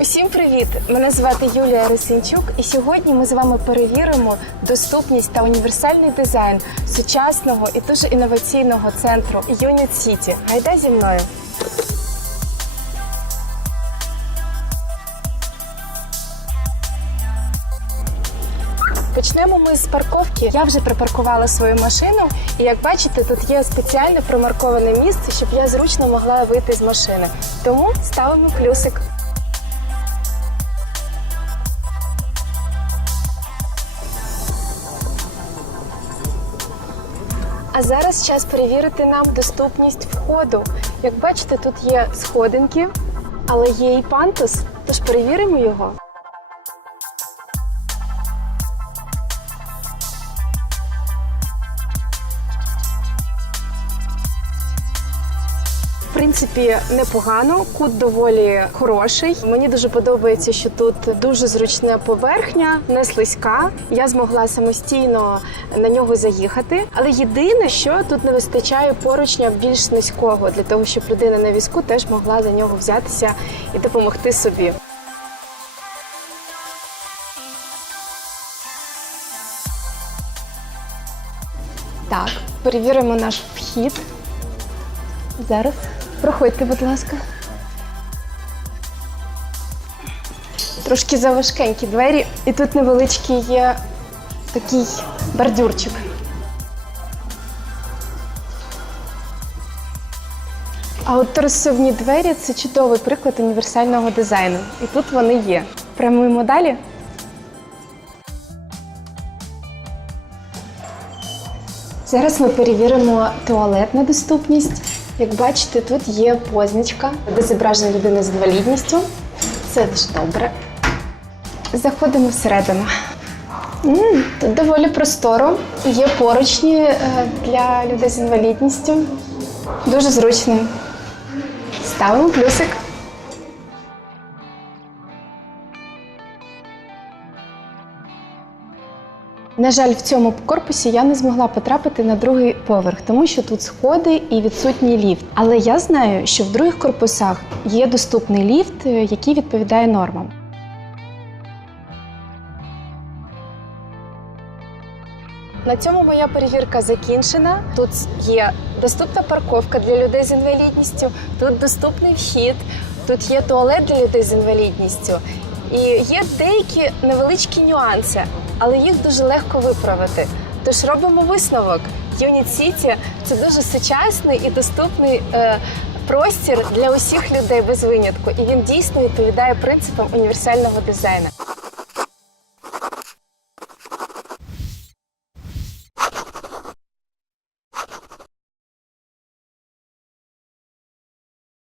Усім привіт! Мене звати Юлія Росинчук, і сьогодні ми з вами перевіримо доступність та універсальний дизайн сучасного і дуже інноваційного центру Юніт Сіті. Гайда зі мною! Почнемо ми з парковки. Я вже припаркувала свою машину, і як бачите, тут є спеціально промарковане місце, щоб я зручно могла вийти з машини. Тому ставимо плюсик. А зараз час перевірити нам доступність входу. Як бачите, тут є сходинки, але є і пантус, тож перевіримо його. Принципі, непогано, кут доволі хороший. Мені дуже подобається, що тут дуже зручна поверхня, не слизька. Я змогла самостійно на нього заїхати. Але єдине, що тут не вистачає поручня більш низького, для того, щоб людина на візку теж могла за нього взятися і допомогти собі. Так, перевіримо наш вхід. Зараз. Проходьте, будь ласка. Трошки заважкенькі двері, і тут невеличкий є такий бордюрчик. А от розсувні двері це чудовий приклад універсального дизайну. І тут вони є. Прямуємо далі. Зараз ми перевіримо туалет на доступність. Як бачите, тут є позначка, де зображена людина з інвалідністю. Це дуже добре. Заходимо всередину. Тут доволі просторо. Є поручні е, для людей з інвалідністю. Дуже зручно. Ставимо плюсик. На жаль, в цьому корпусі я не змогла потрапити на другий поверх, тому що тут сходи і відсутній ліфт. Але я знаю, що в других корпусах є доступний ліфт, е, який відповідає нормам. На цьому моя перевірка закінчена. Тут є доступна парковка для людей з інвалідністю, тут доступний вхід, тут є туалет для людей з інвалідністю. І є деякі невеличкі нюанси, але їх дуже легко виправити. Тож робимо висновок. Юніт Сіті це дуже сучасний і доступний е, простір для усіх людей без винятку, і він дійсно відповідає принципам універсального дизайну.